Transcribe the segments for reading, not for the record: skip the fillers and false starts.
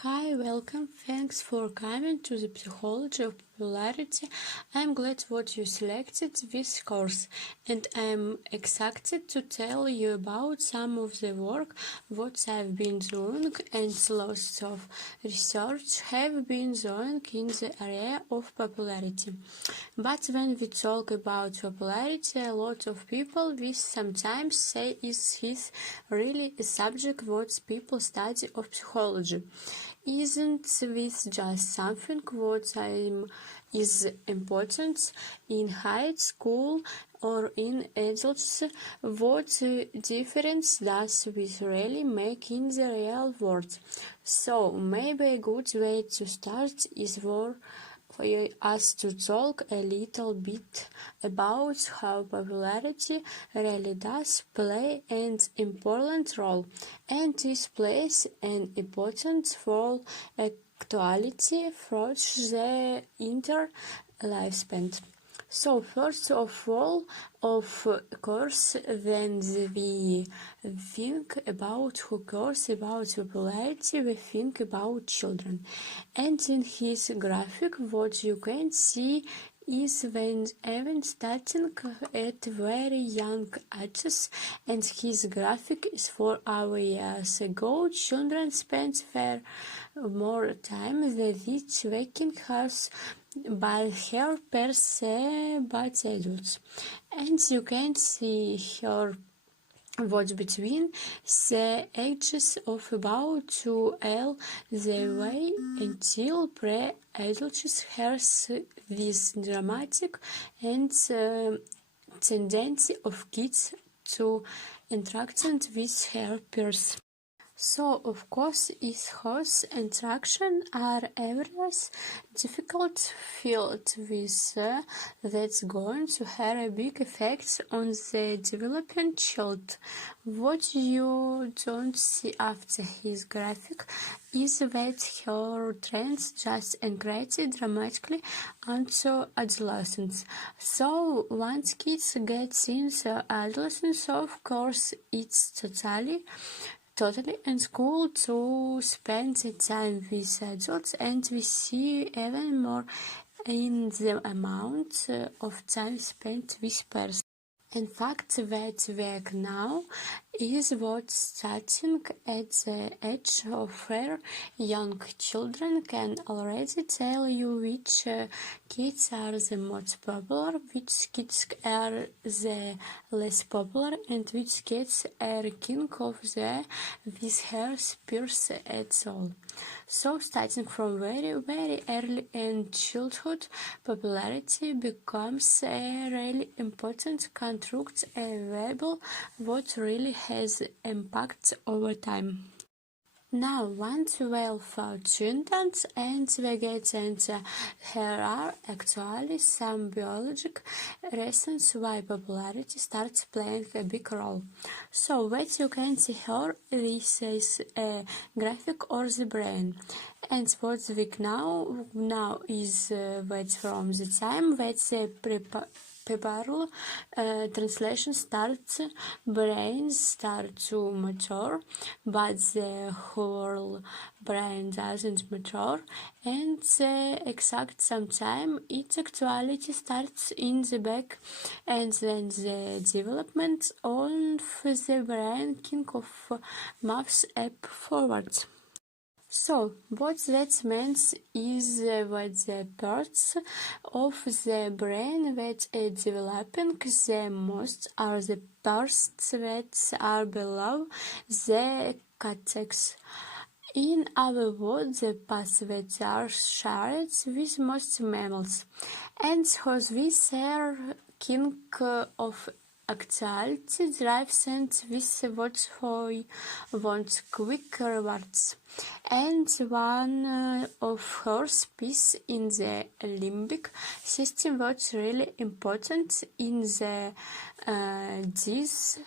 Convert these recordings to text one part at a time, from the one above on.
Hi, welcome. Thanks for coming to the Psychology of Popularity. I'm glad that you selected this course, and I'm excited to tell you about some of the work what I've been doing and lots of research have been doing in the area of popularity. But when we talk about popularity, a lot of people will sometimes say is this really a subject what people study of psychology? Isn't this just something what is important in high school or in adults? What difference does this really make in the real world? So maybe a good way to start is for us to talk a little bit about how popularity really does play an important role, and this plays an important role actuality throughout the entire lifespan. So first of all, of course, when we think about popularity, we think about children. And in his graphic, what you can see is when even starting at very young ages, and his graphic is 4 years ago, children spent far more time with each waking hours by her per se but adults. And you can see her what between the ages of about 2 the way until pre-adults has this dramatic and tendency of kids to interact with her peers. So, of course, is horse interaction are areas difficult field with that's going to have a big effect on the developing child. What you don't see after his graphic is that her trends just increase dramatically until adolescence. So once kids get into adolescence, of course, it's totally in school to spend the time with adults, and we see even more in the amount of time spent with persons. In fact, that work now is what starting at the age of where young children can already tell you which kids are the most popular, which kids are the less popular, and which kids are king of the with her peers at all. So starting from very early in childhood, popularity becomes a really important construct available what really has impact over time. Now, once well fortuned and we get into here are actually some biologic reasons why popularity starts playing a big role. So what you can see here, this is a graphic of the brain. And what we now is that from the time that the Pebble translation starts, brains start to mature, but the whole brain doesn't mature, and the exact same time its actuality starts in the back, and then the development of the brain king of moves up forward. So, what that means is that the parts of the brain that are developing the most are the parts that are below the cortex. In other words, the parts that are shared with most mammals, and because this are king of actuality drives and with what we want quick rewards. And one of her piece in the limbic system was really important in the this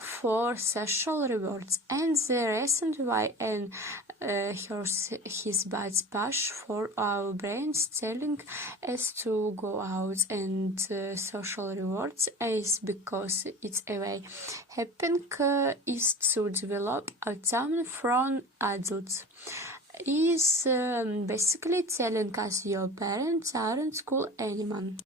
for social rewards, and the reason why his bad push for our brains telling us to go out and social rewards is because it's a way happening is to develop autonomy from adults. is basically telling us your parents aren't cool anymore.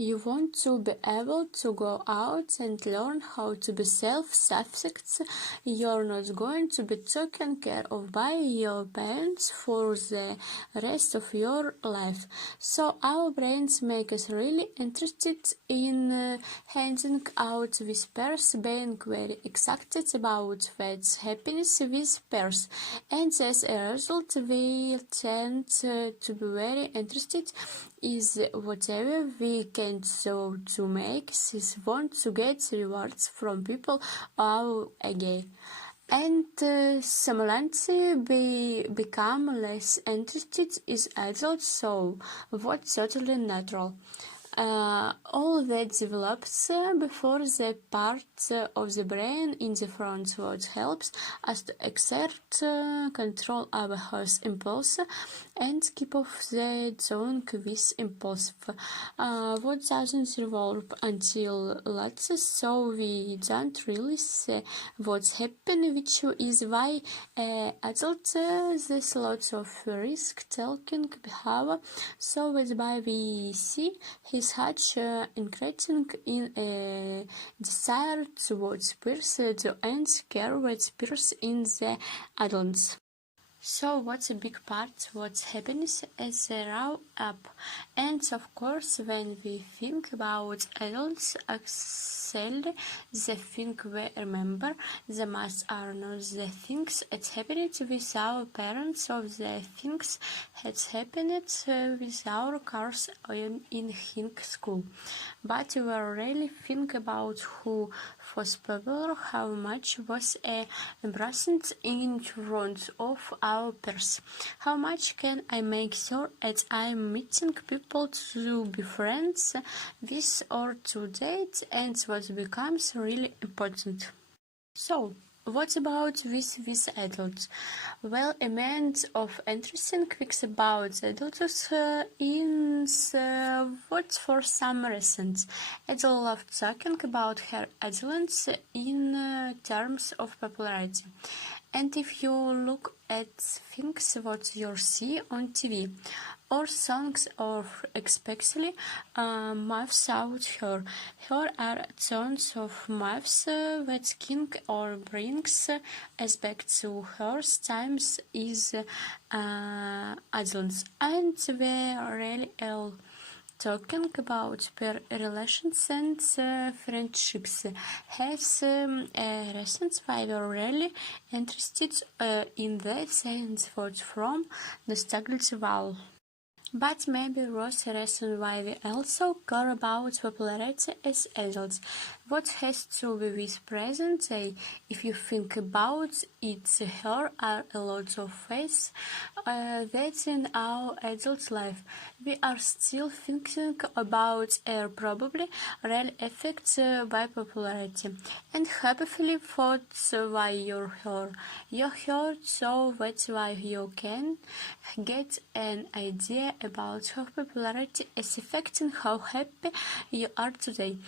You want to be able to go out and learn how to be self-sufficient. You're not going to be taken care of by your parents for the rest of your life. So our brains make us really interested in handing out with peers, being very excited about what's happening with peers. And as a result, we tend to be very interested is whatever we can do to make us want to get rewards from people our age. And similarly, we become less interested in adults, so what's totally natural. All that develops before the part of the brain in the front what helps us to exert control our horse impulse and keep off the zone with impulsive. What doesn't revolve until later, so we don't really see what's happening, which is why adults there's lots of risk-taking behavior, so that's why we see his such increasing in a desire towards peers to end care with peers in the adults. So what's a big part what's happiness as they grow up? And of course when we think about adults actually the thing we remember the most are not the things that happened with our parents or the things that happened with our cars in school. But we really think about who was popular, how much was embraced in front of our peers. How much can I make sure that I'm meeting people to be friends with or to date, and what becomes really important. So, what about with adults? Well, a amount of interesting facts about adults in what for some reasons. Adele loved talking about her adolescence in terms of popularity. And if you look at things what you see on TV, or songs, or especially myths out here. Here are tons of myths that King or brings us back to her times is adults, and we really all talking about per relations and friendships has a reasons why we're really interested in that sense from nostalgia wall. But maybe was a reason why we also care about popularity as adults. What has to be with present day? If you think about it, here are a lot of ways that in our adult life we are still thinking about probably real effects by popularity. And happily that's why you're here. You're here so that's why you can get an idea about how popularity is affecting how happy you are today,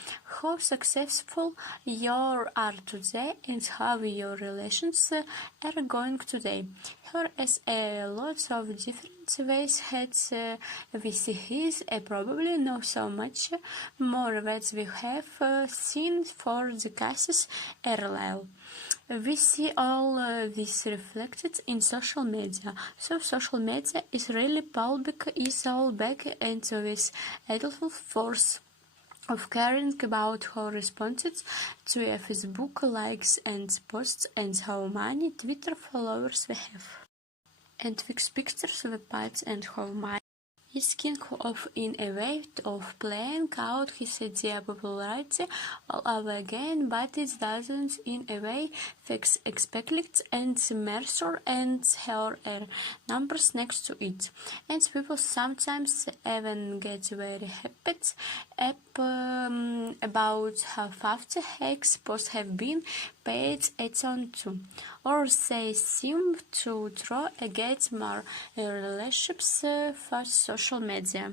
how successful you are today, and how your relations are going today. Here is a lot of different ways that we see his probably know so much more that we have seen for the cases earlier. We see all this reflected in social media. So social media is really public, is all back into this adult force of caring about how responded to a Facebook likes and posts and how many Twitter followers we have. And fix pictures with pets and how many is king of in a way of playing out his idea popularity all over again, but it doesn't in a way fix expect and measure and her numbers next to it. And people sometimes even get very happy about how fast hacks posts have been paid attention to, or they seem to try to get more relationships for social media.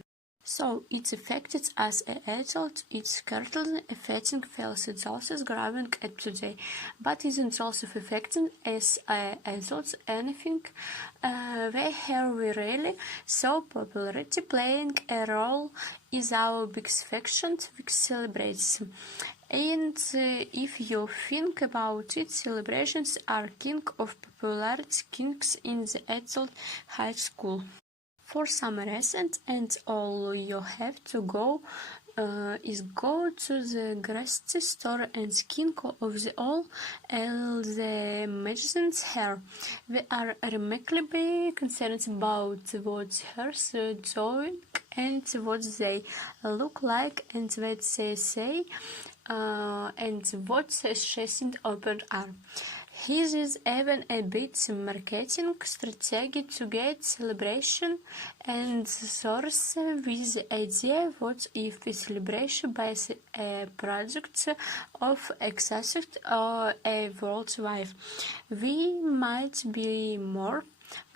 So it's affected as an adult, it's currently affecting fellows adults growing up today, but isn't also affecting as adults anything. They have really so popularity playing a role is our big faction which celebrates. And if you think about it, celebrations are king of popularity kings in the adult high school. For some reason, and all you have to go is go to the grocery store and king of the all the magicians here. We are remarkably concerned about what hers doing and what they look like and what they say and what chasing open are. His is even a bit marketing strategy to get celebration and source with the idea what if the celebration buys a product of excessive or a worldwide, we might be more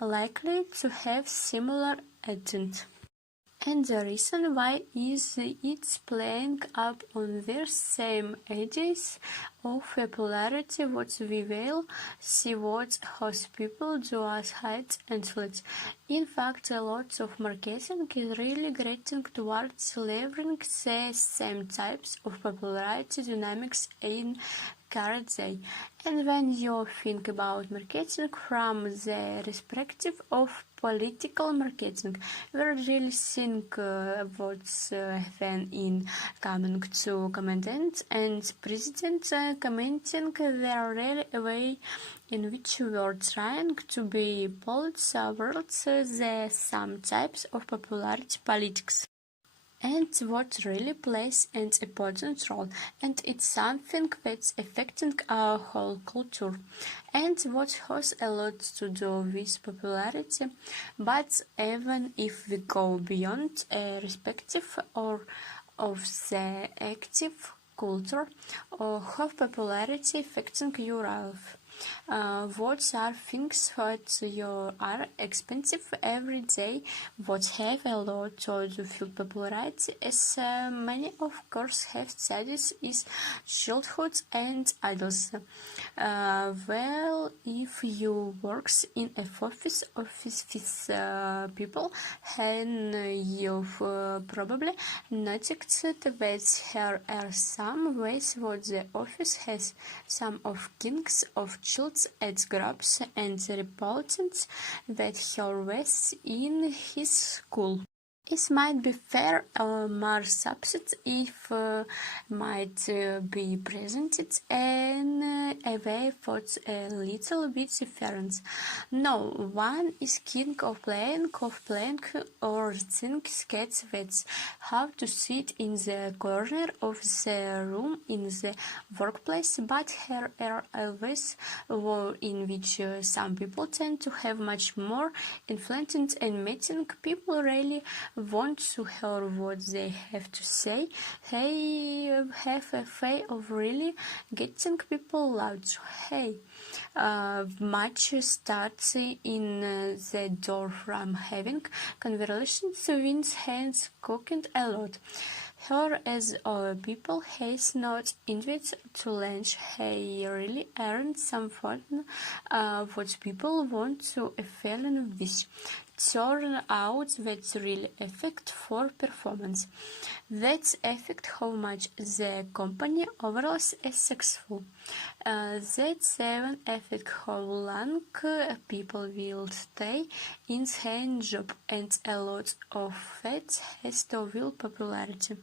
likely to have similar intent. And the reason why is it's playing up on their same ideas of popularity what we will see what host people do as height and flex. In fact, a lot of marketing is really grading towards delivering the same types of popularity dynamics in current day. And when you think about marketing from the perspective of political marketing, we really think what's when in coming to commandant and president commenting their real way in which we are trying to be pulled towards the some types of popularity politics. And what really plays an important role, and it's something that's affecting our whole culture, and what has a lot to do with popularity. But even if we go beyond a respective or of the active culture, or how popularity affecting your life. What are things that you are expensive every day, what have a lot to feel popularity, as many of course have studies is childhood and adults. Well, if you works in a office with people, then you've probably noticed that there are some ways what the office has some of kings of childs at groups and reported that he was in his school. It might be fair or more subset if might be presented in a way that's a little bit different. No one is king of playing or thinks cats that's how to sit in the corner of the room in the workplace, but there are always in which some people tend to have much more influence and making people really want to hear what they have to say. They have a way of really getting people loud. Hey, much starts in the door from having conversations with hands cooking a lot. Her as our people has not invited to lunch. He really earned some fun what people want to feel with. Turn out that's really affect for performance. That's affect how much the company overall is successful. That's even affect how long people will stay in their job, and a lot of that has to will popularity.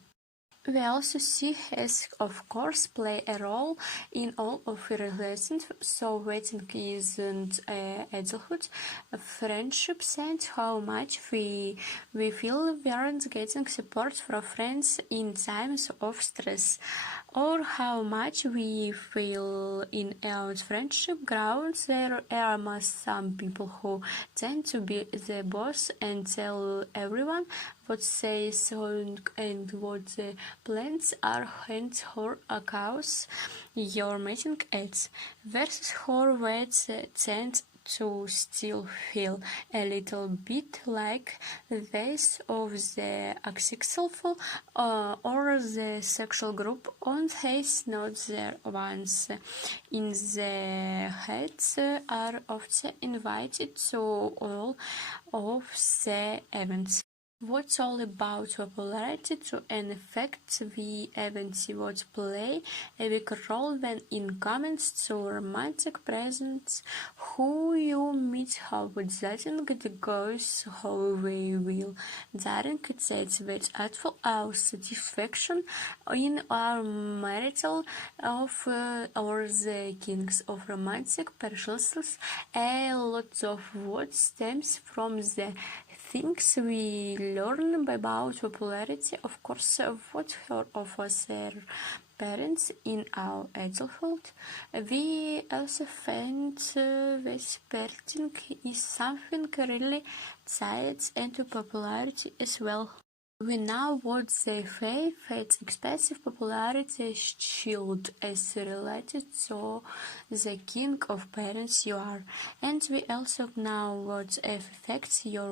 We also see has, of course, play a role in all of relations, so waiting isn't adulthood, friendships, and how much we feel we aren't getting support from friends in times of stress, or how much we feel in our friendship grounds. There are some people who tend to be the boss and tell everyone what they think and what the plans are and her accounts your meeting ads versus her words tend to still feel a little bit like this of the asexual or the sexual group on face, not the ones in the heads, are often invited to all of the events. What's all about popularity to an effect the events would play a big role when in comments to romantic presents who you meet, how dating goes, how we will daring that with atful our satisfaction in our marital of or the kings of romantic pursuits. A lot of what stems from the things we learn about popularity, of course, what of us their parents in our adulthood. We also find this parenting is something really tied into popularity as well. We know what they say that expensive popularity shield is related to the king of parents you are, and we also know what affects your